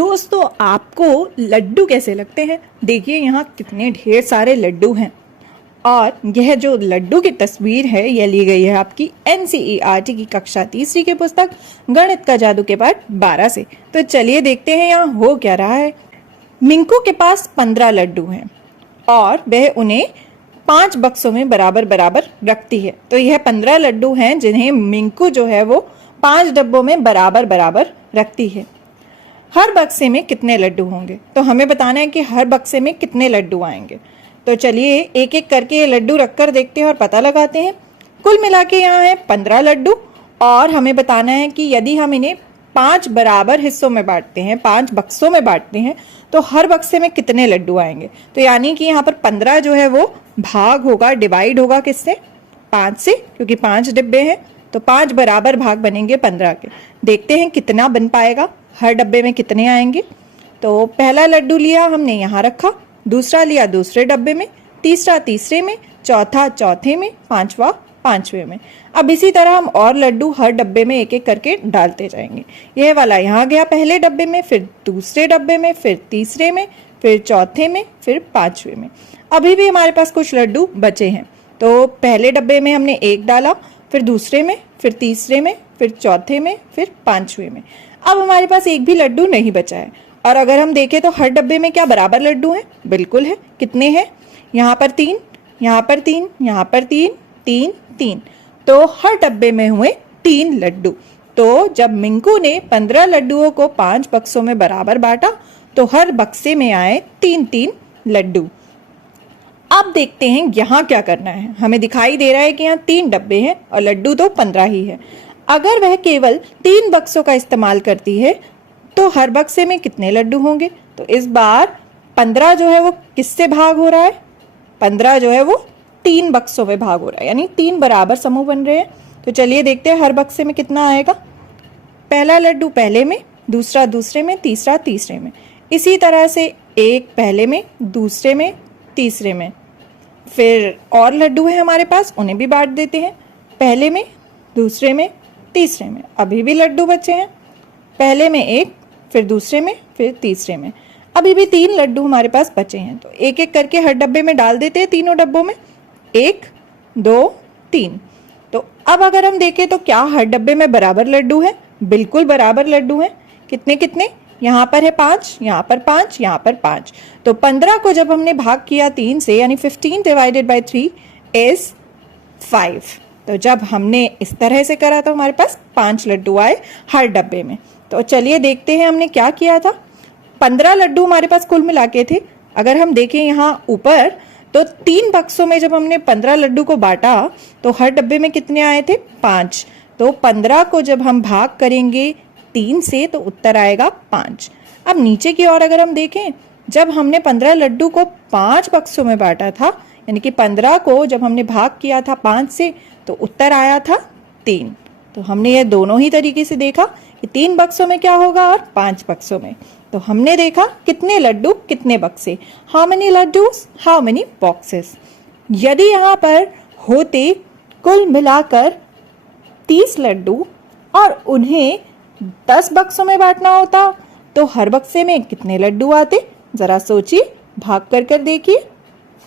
दोस्तों, आपको लड्डू कैसे लगते हैं? देखिए यहाँ कितने ढेर सारे लड्डू हैं। और यह जो लड्डू की तस्वीर है यह ली गई है आपकी NCERT की कक्षा तीसरी की पुस्तक गणित का जादू के पाठ 12 से। तो चलिए देखते हैं यहाँ हो क्या रहा है। मिंकू के पास 15 लड्डू हैं और वह उन्हें 5 बक्सों में बराबर बराबर रखती है। तो यह 15 लड्डू हैं जिन्हें मिंकू जो है वो 5 डब्बों में बराबर बराबर रखती है। हर बक्से में कितने लड्डू होंगे? तो हमें बताना है कि हर बक्से में कितने लड्डू आएंगे। तो चलिए एक एक करके ये लड्डू रखकर देखते हैं और पता लगाते हैं। कुल मिला के यहाँ है 15 लड्डू और हमें बताना है कि यदि हम इन्हें 5 बराबर हिस्सों में बांटते हैं, 5 बक्सों में बांटते हैं, तो हर बक्से में कितने लड्डू आएंगे। तो यानी कि यहाँ पर 15 जो है वो भाग होगा, डिवाइड होगा किससे? 5 से, क्योंकि 5 डिब्बे हैं तो 5 बराबर भाग बनेंगे 15 के। देखते हैं कितना बन पाएगा, हर डब्बे में कितने आएंगे। तो पहला लड्डू लिया हमने यहाँ रखा, दूसरा लिया दूसरे डब्बे में, तीसरा तीसरे में, चौथा चौथे में, पांचवा पांचवे में। अब इसी तरह हम और लड्डू हर डब्बे में एक एक करके डालते जाएंगे। यह वाला यहाँ गया पहले डब्बे में, फिर दूसरे डब्बे में, फिर तीसरे में, फिर चौथे में, फिर पांचवे में। अभी भी हमारे पास कुछ लड्डू बचे हैं। तो पहले डब्बे में हमने एक डाला, फिर दूसरे में, फिर तीसरे में, फिर चौथे में, फिर पांचवे में। अब हमारे पास एक भी लड्डू नहीं बचा है। और अगर हम देखें तो हर डब्बे में क्या बराबर लड्डू हैं? बिल्कुल है। कितने हैं? यहाँ पर 3, यहाँ पर 3, यहाँ पर 3, 3, 3। तो हर डब्बे में हुए 3 लड्डू। तो जब मिंकू ने 15 लड्डुओं को 5 बक्सों में बराबर बांटा तो हर बक्से में आए 3-3 लड्डू। अब देखते हैं यहाँ क्या करना है। हमें दिखाई दे रहा है कि यहाँ 3 डब्बे हैं और लड्डू तो 15 ही है। अगर वह केवल 3 बक्सों का इस्तेमाल करती है तो हर बक्से में कितने लड्डू होंगे? तो इस बार 15 जो है वो किससे भाग हो रहा है? 15 जो है वो 3 बक्सों में भाग हो रहा है, यानी 3 बराबर समूह बन रहे हैं। तो चलिए देखते हैं हर बक्से में कितना आएगा। पहला लड्डू पहले में, दूसरा दूसरे में, तीसरा तीसरे में। इसी तरह से एक पहले में, दूसरे में, तीसरे में। फिर और लड्डू है हमारे पास, उन्हें भी बांट देते हैं। पहले में, दूसरे में, तीसरे में। अभी भी लड्डू बचे हैं, पहले में एक, फिर दूसरे में, फिर तीसरे में। अभी भी 3 लड्डू हमारे पास बचे हैं। तो एक एक करके हर डब्बे में डाल देते हैं, तीनों डब्बों में। 1, 2, 3। तो अब अगर हम देखें तो क्या हर डब्बे में बराबर लड्डू है? बिल्कुल बराबर लड्डू हैं। कितने कितने? यहाँ पर है 5, यहाँ पर 5, यहाँ पर 5। तो 15 को जब हमने भाग किया 3 से, यानी 15 डिवाइडेड बाई 3 इज 5। तो जब हमने इस तरह से करा तो हमारे पास 5 लड्डू आए हर डब्बे में। तो चलिए देखते हैं हमने क्या किया था। 15 लड्डू हमारे पास कुल मिला के थे। अगर हम देखें यहाँ ऊपर तो 3 बक्सों में जब हमने 15 लड्डू को बांटा तो हर डब्बे में कितने आए थे? 5। तो 15 को जब हम भाग करेंगे 3 से तो उत्तर आएगा 5। अब नीचे की ओर अगर हम देखें, जब हमने 15 लड्डू को 5 बक्सों में बांटा था, यानी कि 15 को जब हमने भाग किया था 5 से तो उत्तर आया था 3। तो हमने ये दोनों ही तरीके से देखा कि 3 बक्सों में क्या होगा और 5 बक्सों में। तो हमने देखा कितने लड्डू कितने बक्से, how many laddoos how many boxes. यदि यहाँ पर होते कुल मिलाकर 30 लड्डू और उन्हें 10 बक्सों में बांटना होता तो हर बक्से में कितने लड्डू आते? जरा सोचिए, भाग कर देखिए।